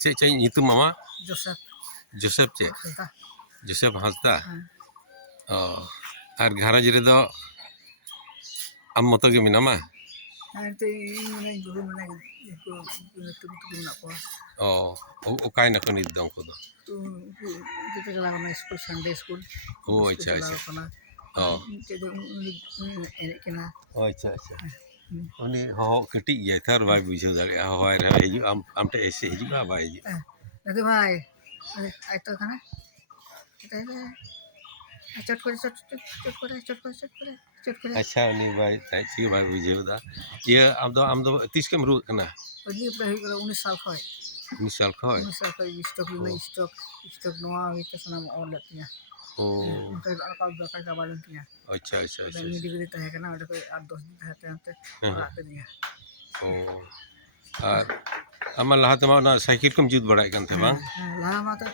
ᱪᱮᱫ ᱧᱩᱛᱩᱢ ᱟᱢᱟᱜ? ᱡᱳᱥᱮᱯ ᱡᱳᱥᱮᱯ ᱪᱮᱫ? ᱦᱟᱸᱥᱫᱟ᱾ ᱡᱳᱥᱮᱯ ᱦᱟᱸᱥᱫᱟ? ᱚ ᱟᱨ ᱜᱷᱟᱨᱚᱸᱡᱽ ᱨᱮᱫᱚ ᱟᱢ ᱢᱚᱛᱚ ᱜᱮ ᱢᱮᱱᱟᱢᱟ? ᱱᱤᱛᱚᱜ ᱤᱧ ᱢᱮᱱᱟᱹᱧ, ᱵᱟᱹᱦᱩ ᱢᱮᱱᱟᱭ, ᱛᱩᱠᱩ ᱢᱮᱱᱟᱜ ᱠᱚᱣᱟ᱾ ᱚᱠᱟᱭᱱᱟᱠᱚ ᱱᱤᱛ ᱫᱚ ᱩᱱᱠᱩ ᱫᱚ? ᱡᱚᱛᱚ ᱪᱟᱞᱟᱣ ᱠᱟᱱᱟ ᱥᱠᱩᱞ, ᱥᱟᱱᱰᱮ ᱥᱠᱩᱞ ᱥᱠᱩᱞ ᱟᱪᱪᱷᱟ ᱪᱟᱞᱟᱣ ᱟᱪᱪᱷᱟ ᱠᱟᱱᱟ᱾ ᱢᱤᱫᱴᱮᱡ ᱫᱚ ᱩᱱᱤ ᱮᱱᱮᱡ ᱠᱟᱱᱟ᱾ ᱟᱪᱪᱷᱟ ᱟᱪᱪᱷᱟ, ᱩᱱᱤ ᱦᱚᱦᱚ ᱠᱟᱹᱴᱤᱡ ᱜᱮᱭᱟᱭ ᱛᱷᱚ, ᱵᱟᱭ ᱵᱩᱡᱷᱟᱹᱣ ᱫᱟᱲᱮᱭᱟᱜᱼᱟ, ᱦᱚᱦᱚᱭ ᱨᱮᱦᱚᱸ ᱦᱤᱡᱩᱜ ᱟᱢ ᱴᱷᱮᱱ ᱮᱥᱮ ᱦᱤᱡᱩᱜᱼᱟ, ᱵᱟᱭ ᱦᱤᱡᱩᱜᱼᱟ᱾ दादू भाई आय तो खाना चट करे चट चट करे चट करे चट करे चट करे ᱟᱪᱪᱷᱟ, ᱩᱱᱤ ᱵᱟᱭ ᱪᱮᱫ ᱵᱟᱭ ᱵᱩᱡᱷᱟᱹᱣᱫᱟ᱾ ᱟᱢ ᱫᱚ ᱛᱤᱥ ᱠᱷᱚᱱᱮᱢ ᱨᱩᱣᱟᱹᱜ ᱠᱟᱱᱟ? अजी प्राय 19 साल खय 19 साल खय 19 साल खय स्ट्रोक लेना स्ट्रोक नवा होइते सनाम ऑल लतिया ओ उनका अकाल दका चाबा लतिया। अच्छा अच्छा अच्छा मेडिकल तहे कना ओडे को 8-10 दिन तहे तहे ओड़ा कदिया। ओ और आमा लहा तमा ना साइकिल कम जुत बड़ाय कान थे बांग? लहा मा तो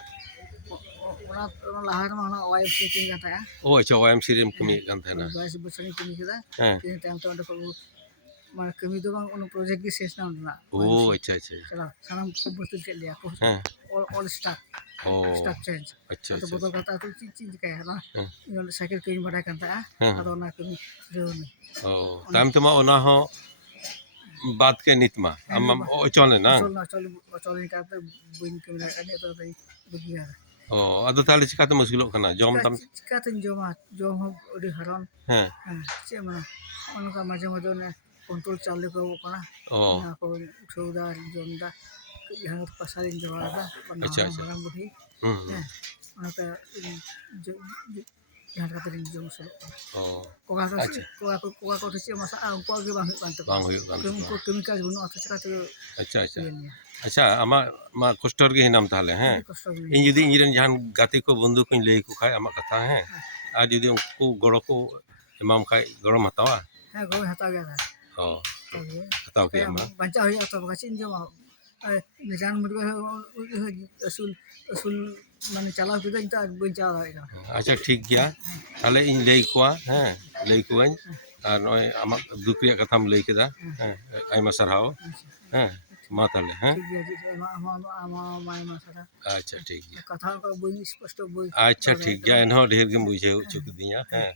लहा मा ना वाइफ से किन जाता है। ओ अच्छा, वाईएमसी रेम कमी कान थे ना 22 बछर कमी केदा हां। किन टाइम तो ओडे को माने कमी दो बांग उन प्रोजेक्ट की शेष ना उनना। ओ अच्छा अच्छा चला सानाम को बतल के लिया को हां। ऑल स्टाफ ओ स्टाफ चेंज अच्छा तो अच्छा बदल करता तो चीज का है ना हां। इन साइकिल किन बड़ा करता है अदो ना कमी रेवनी। ओ टाइम तमा ओना हो बात के नितमा आम चले ना चल करते बुइन कमी करने तो बुगिया। ओ अदो ताले चिकाते मुश्किलों खाना जॉम तम चिकाते जमा जॉम हो ओडी हरान हां चे माने उनका माजे माजे ने कंट्रोल चालू को कना ना को उठौदा जमदा यहाँ पसारी जवादा बना बना बुढ़ी उनका यहाँ का तरीन जम से कोगा को से मसा को आगे बांग को केमिकल बुनो अथ चिकाते। अच्छा अच्छा अच्छा आमा मा कोस्टर के नाम ताले हैं इन जुदी इंजरन जहान गाते को बंधु को लई को खाय आमा कथा है आ जुदी उनको गड़ो को इमाम खाय गड़ो हतावा है गड़ो हता गया था ओ हताव के आमा बच्चा हो जाता बच्चा इन जमा निजान मुर्गा असूल असूल माने चलाव के इंता बंचा आएगा। अच्छा ठीक गया ताले इन लई कोआ हैं लई कोइन और नय आमा दुख रिया कथाम लई केदा हैं आइमा सरहाव हैं मा ताले हैं अच्छा ठीक गया कथा का बोई स्पष्ट बोई अच्छा ठीक गया इनहो ढेर के बुझे चुक दिया हैं।